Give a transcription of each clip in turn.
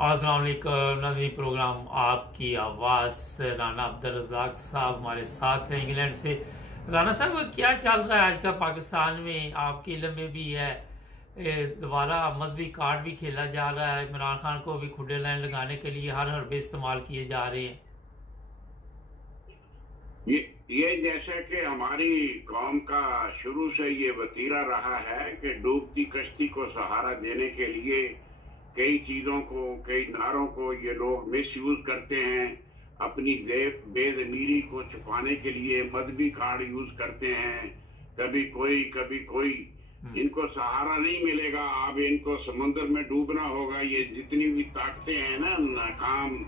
अस्सलाम वालेकुम नाज़रीन, प्रोग्राम आपकी आवाज़ से राना अब्दुल रज़ाक साहब हमारे साथ हैं इंग्लैंड से। राना साहब, क्या चल रहा है आजकल पाकिस्तान में? आपके इल्म में भी है, दोबारा मजहबी कार्ड भी खेला जा रहा है। इमरान खान को भी खुडे लाइन लगाने के लिए हर हरबे इस्तेमाल किए जा रहे हैं। ये जैसा कि हमारी कौम का शुरू से ये वतीरा रहा है कि डूबती कश्ती को सहारा देने के लिए कई चीजों को, कई नारों को ये लोग मिसयूज करते हैं। अपनी बेदमीरी को छुपाने के लिए मजहबी कार्ड यूज करते हैं। कभी कोई इनको सहारा नहीं मिलेगा। अब इनको समुद्र में डूबना होगा। ये जितनी भी ताकतें हैं ना नाकाम,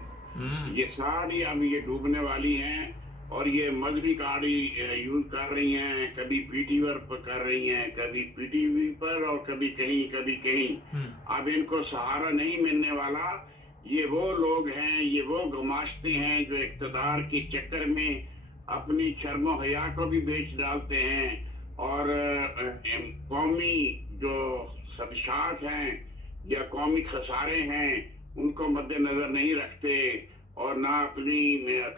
ये सारी अब ये डूबने वाली हैं और ये मजहबी कार्ड यूज कर रही हैं। कभी पीटीवी पर कर रही हैं, कभी पीटीवी पर और कभी कहीं। अब इनको सहारा नहीं मिलने वाला। ये वो लोग हैं, ये वो गमाश्ते हैं जो इक़्तिदार के चक्कर में अपनी शर्म हया को भी बेच डालते हैं और कौमी जो सदशात हैं या कौमी खसारे हैं उनको मद्देनजर नहीं रखते और ना अपनी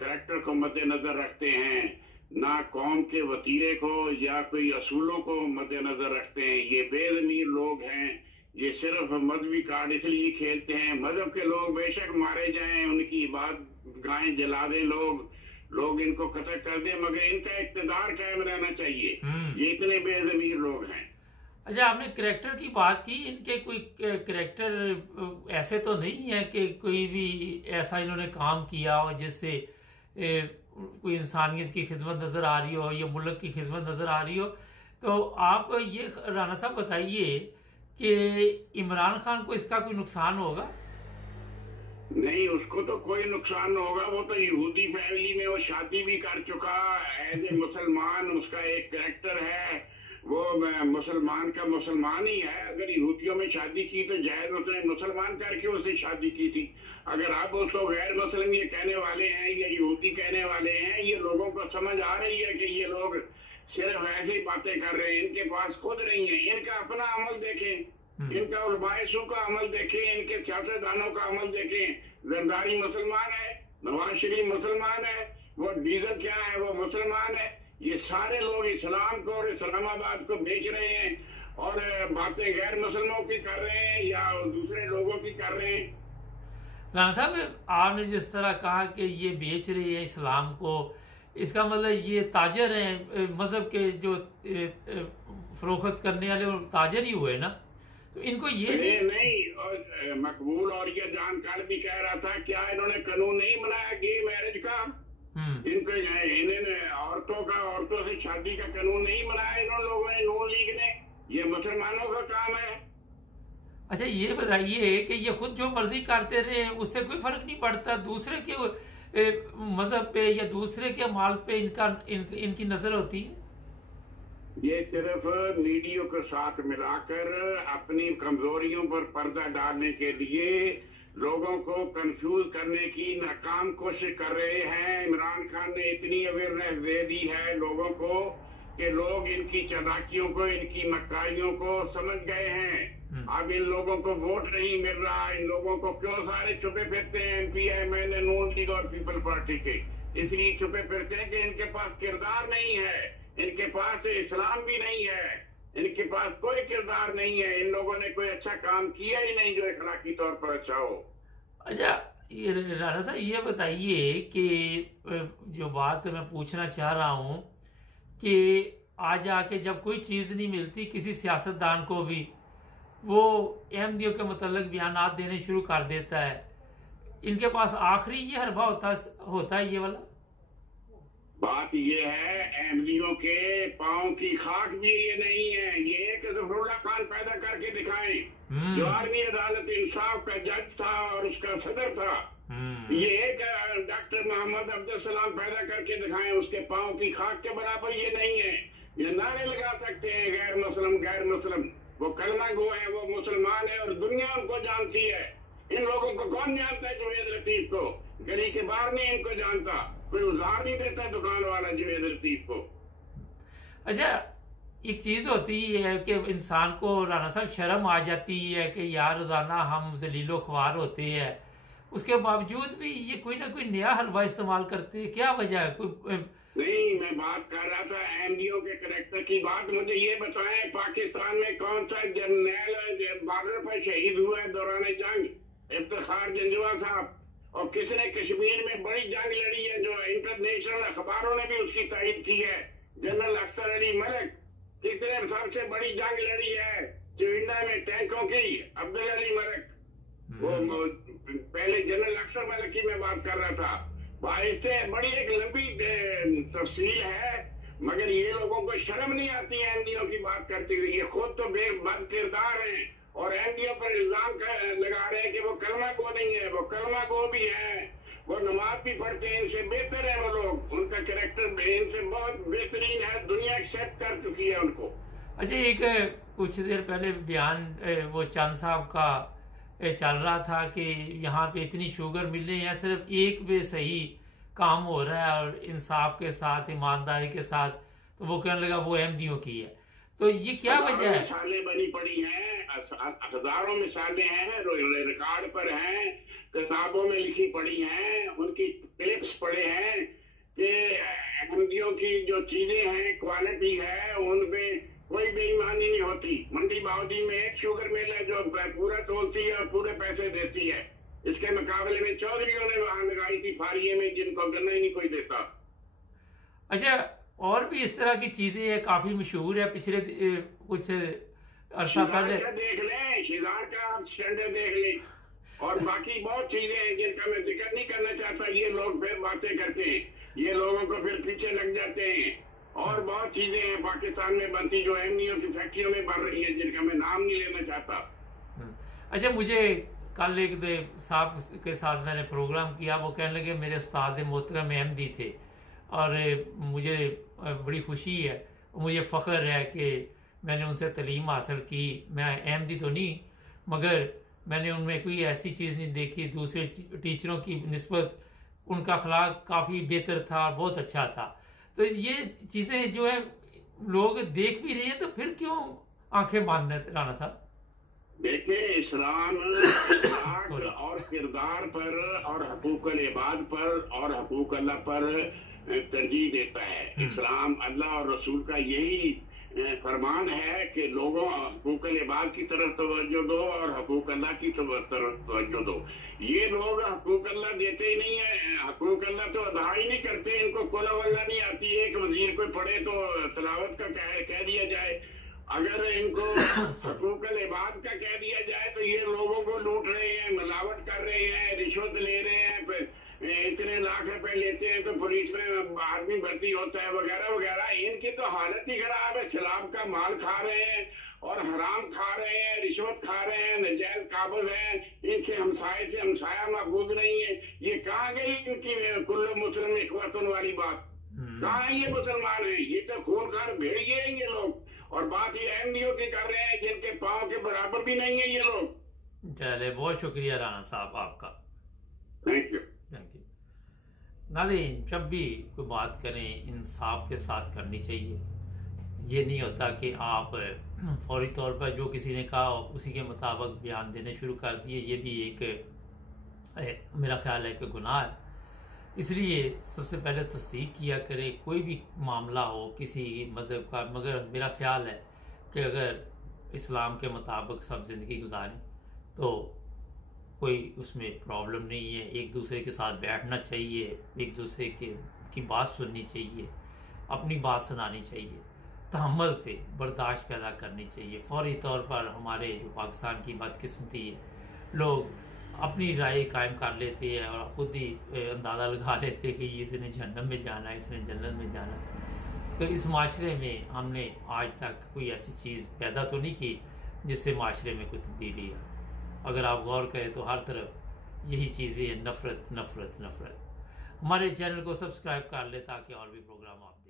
करैक्टर को मद्देनजर रखते हैं, ना कौम के वतीरे को या कोई असूलों को मद्देनजर रखते हैं। ये बेज़मीर लोग हैं। ये सिर्फ मजहबी कार्ड इसलिए खेलते हैं। मजहब के लोग बेशक मारे जाएं, उनकी इबादत गाहें जला दें, लोग इनको कत्ल कर दें, मगर इनका इक़्तिदार कायम रहना चाहिए। ये इतने बेज़मीर लोग हैं। अच्छा, आपने करैक्टर की बात की। इनके कोई करैक्टर ऐसे तो नहीं है कि कोई भी ऐसा इन्होंने काम किया हो जिससे कोई इंसानियत की खिदमत नजर आ रही हो या मुल्क की खिदमत नजर आ रही हो। तो आप ये राना साहब बताइए कि इमरान खान को इसका कोई नुकसान होगा? नहीं, उसको तो कोई नुकसान न होगा। वो तो यहूदी फैमिली में वो शादी भी कर चुका एज ए मुसलमान। उसका एक करैक्टर है, वो मुसलमान का मुसलमान ही है। अगर यहूदियों में शादी की तो जायज उसने मुसलमान करके उससे शादी की थी। अगर आप उसको गैर मुस्लिम ये कहने वाले हैं या यहूदी कहने वाले हैं, ये लोगों को समझ आ रही है कि ये लोग सिर्फ ऐसे ही बातें कर रहे हैं। इनके पास खुद नहीं है। इनका अपना अमल देखें, इनका उलमाइसों का अमल देखें, इनके सियासतदानों का अमल देखें। जरदारी मुसलमान है, नवाज शरीफ मुसलमान है, वो डीजल क्या है वो मुसलमान है। ये सारे लोग इस्लाम को और इस्लामाबाद को बेच रहे हैं और बातें गैर मुसलमानों की कर रहे हैं या दूसरे लोगों की कर रहे हैं। राना साहब, आपने जिस तरह कहा कि ये बेच रहे हैं इस्लाम को, इसका मतलब ये ताजर हैं, मजहब के जो फरोख्त करने वाले वो ताजर ही हुए ना। तो इनको ये नहीं और मकबूल और ये जानकार भी कह रहा था, क्या इन्होंने कानून नहीं बनाया गे मैरिज का? इन्होंने औरतों से शादी का कानून नहीं बनाया इन लोगों ने, नून लीग ने। ये मुसलमानों का काम है। अच्छा, ये बताइए कि ये खुद जो मर्जी करते रहे उससे कोई फर्क नहीं पड़ता? दूसरे के मजहब पे या दूसरे के माल पे इनकी नजर होती है। ये सिर्फ मीडिया के साथ मिलाकर अपनी कमजोरियों पर पर्दा डालने के लिए लोगों को कंफ्यूज करने की नाकाम कोशिश कर रहे हैं। इमरान खान ने इतनी अवेयरनेस दे दी है लोगों को कि लोग इनकी चालाकियों को, इनकी मक्कारियों को समझ गए हैं। अब इन लोगों को वोट नहीं मिल रहा। इन लोगों को क्यों सारे छुपे फिरते हैं MPI नून लीग और पीपल पार्टी के? इसलिए छुपे फिरते हैं कि इनके पास किरदार नहीं है, इनके पास इस्लाम भी नहीं है, इनके पास कोई किरदार नहीं है। इन लोगों ने कोई अच्छा काम किया ही नहीं जो अखलाकी तौर पर अच्छा हो। अच्छा, राना साहब ये बताइए कि जो बात मैं पूछना चाह रहा हूं कि आज आके जब कोई चीज नहीं मिलती किसी सियासतदान को भी, वो अहमदियों के मतलब बयानात देने शुरू कर देता है। इनके पास आखिरी ये हरबा होता है ये वाला। बात ये है, अहमदियों के पांव की खाक भी ये नहीं है। ये एक जफरुल्लाह खान पैदा करके दिखाएं जो आर्मी अदालत इंसाफ का जज था और उसका सदर था। ये एक डॉक्टर मोहम्मद अब्दुल सलाम पैदा करके दिखाएं, उसके पांव की खाक के बराबर ये नहीं है। ये नारे लगा सकते हैं गैर मुस्लिम। वो कलमा गो है, वो मुसलमान है और दुनिया उनको जानती है। इन लोगों को कौन जानता है? जुवेद लतीफ को गली के बाहर नहीं इनको जानता। कोई उधार नहीं देता दुकान वाला जुवेद लतीफ को। अच्छा, एक चीज होती है कि इंसान को राना साहब शर्म आ जाती है कि यार रोजाना हम जलीलो ख्वार होते हैं, उसके बावजूद भी ये कोई ना कोई नया हलवा इस्तेमाल करते हैं। क्या वजह है? कोई नहीं, मैं बात कर रहा था एमडीओ के करेक्टर की बात। मुझे ये बताएं, पाकिस्तान में कौन सा जर्नैल बॉर्डर पर शहीद हुआ है दौरान जंग? इफ्तिखार जंजवा साहब। और किसने कश्मीर में बड़ी जंग लड़ी है, जो इंटरनेशनल अखबारों ने भी उसकी तारीफ की है? जनरल अख्तर अली मलिक। किसने सबसे बड़ी जंग लड़ी है चुनिंदा में टैंकों की? अब्दुल अली मलिक। वो पहले जनरल अख्तर मलिक की मैं बात कर रहा था। इससे बड़ी एक लंबी तफसील है, मगर ये लोगों को शर्म नहीं आती है एमडीओ की बात करते हुए। ये खुद तो बेबद किरदार हैं और एमडीओ पर इल्जाम लगा रहे हैं कि वो कलमा गो नहीं है। वो कलमा गो भी है, वो नमाज भी पढ़ते हैं, इनसे बेहतर है वो लोग। उनका कैरेक्टर इनसे बहुत बेहतरीन है, दुनिया एक्सेप्ट कर चुकी है उनको। अच्छा, एक कुछ देर पहले बयान वो चांद साहब का चल रहा था कि यहाँ पे इतनी शुगर मिल रही है, सिर्फ एक भी सही काम हो रहा है और इंसाफ के साथ, ईमानदारी के साथ, तो वो कहने लगा वो एमडीओ की है। तो ये क्या वजह है? मिसालें बनी पड़ी हैं, हजारों मिसालें हैं, रिकॉर्ड पर हैं, किताबों में लिखी पड़ी हैं, उनकी क्लिप्स पड़े हैं कि एमडीओ की जो चीजें हैं, क्वालिटी है, उनमें कोई बेईमानी नहीं होती। मंडी बाउदी में एक शुगर मिल है जो पूरा तोलती है और पूरे पैसे देती है। इसके मुकाबले में चौधरीयों ने वहां लगाई थी फारिये में, जिनको गन्ना ही नहीं कोई देता। अच्छा, और भी इस तरह की चीजें काफी मशहूर है। पिछले कुछ अरसा पहले देख लें, शिदार का आप स्टैंडर्ड देख लें, और बाकी बहुत चीजें हैं जिनका मैं जिक्र नहीं करना चाहता। ये लोग फिर बातें करते हैं, ये लोगों को फिर पीछे लग जाते हैं। और बहुत चीजें हैं पाकिस्तान में बनती जो एमडीओ की फैक्ट्रियों में बन रही है, जिनका मैं नाम नहीं लेना चाहता। अच्छा, मुझे कल एक साहब के साथ मैंने प्रोग्राम किया, वो कहने लगे मेरे उस्ताद मोहतरम एमडी थे और मुझे बड़ी खुशी है, मुझे फ़ख्र है कि मैंने उनसे तालीम हासिल की। मैं एमडी तो नहीं, मगर मैंने उनमें कोई ऐसी चीज़ नहीं देखी। दूसरे टीचरों की निस्बत उनका अखलाक काफ़ी बेहतर था, बहुत अच्छा था। तो ये चीजें जो है लोग देख भी रहे हैं, तो फिर क्यों आंखें बांध रहे राणा साहब? देखिए, इस्लाम और किरदार पर और हकूक़ुल इबाद पर और हकूक़ अल्लाह पर तरजीह देता है। इस्लाम अल्लाह और रसूल का यही फरमान है कि लोगों हकूक़ुल इबाद की तरफ तवज्जो दो और हकूक़ अल्लाह की तरफ तवज्जो दो। ये लोग हकूक़ अल्लाह देते ही नहीं है, हकूक़ अल्लाह तो अदा ही नहीं करते। इनको कुल वल्लाह नहीं आती है कि वजीर कोई पढ़े तो तलावत का कह दिया जाए। अगर इनको हकूक़ुल इबाद का कह दिया जाए तो ये लोगों को लूट रहे हैं, मिलावट कर रहे हैं, रिश्वत ले रहे हैं, इतने लाख रुपए लेते हैं तो पुलिस में आदमी भर्ती होता है, वगैरह वगैरह। इनकी तो हालत ही खराब है। शराब का माल खा रहे हैं और हराम खा रहे हैं, रिश्वत खा रहे हैं, नजायज काबिज हैं। इनसे हमसाये से हमसाया महफूज नहीं है। ये कहाँ गई इनकी कुल्लू मुस्लिम इख्वतुन वाली बात? कहाँ ये मुसलमान है? ये तो खूनखार भेड़िए हैं ये लोग। और बात ये एमडीओ की कर रहे हैं जिनके पाँव के बराबर भी नहीं है ये लोग। चले, बहुत शुक्रिया राणा साहब आपका। Thank you. Thank you. नाज़रीन, जब भी कोई बात करें इंसाफ के साथ करनी चाहिए। ये नहीं होता कि आप फौरी तौर पर जो किसी ने कहा उसी के मुताबिक बयान देने शुरू कर दिए। ये भी एक मेरा ख्याल है कि गुनाह है। इसलिए सबसे पहले तस्दीक किया करे कोई भी मामला हो किसी मज़हब का। मगर मेरा ख्याल है कि अगर इस्लाम के मुताबिक सब ज़िंदगी गुजारें तो कोई उसमें प्रॉब्लम नहीं है। एक दूसरे के साथ बैठना चाहिए, एक दूसरे की बात सुननी चाहिए, अपनी बात सुनानी चाहिए, तहम्मुल से बर्दाश्त पैदा करनी चाहिए। फौरी तौर पर हमारे जो पाकिस्तान की बदकिस्मती है, लोग अपनी राय कायम कर लेते हैं और खुद ही अंदाज़ा लगा लेते हैं कि इसने जहन्नम में जाना है, इसने जन्नत में जाना है। तो इस माशरे में हमने आज तक कोई ऐसी चीज़ पैदा तो नहीं की जिससे माशरे में कोई तब्दीली है। अगर आप गौर करें तो हर तरफ यही चीज़ें, नफ़रत नफ़रत नफ़रत। हमारे चैनल को सब्सक्राइब कर ले ताकि और भी प्रोग्राम आप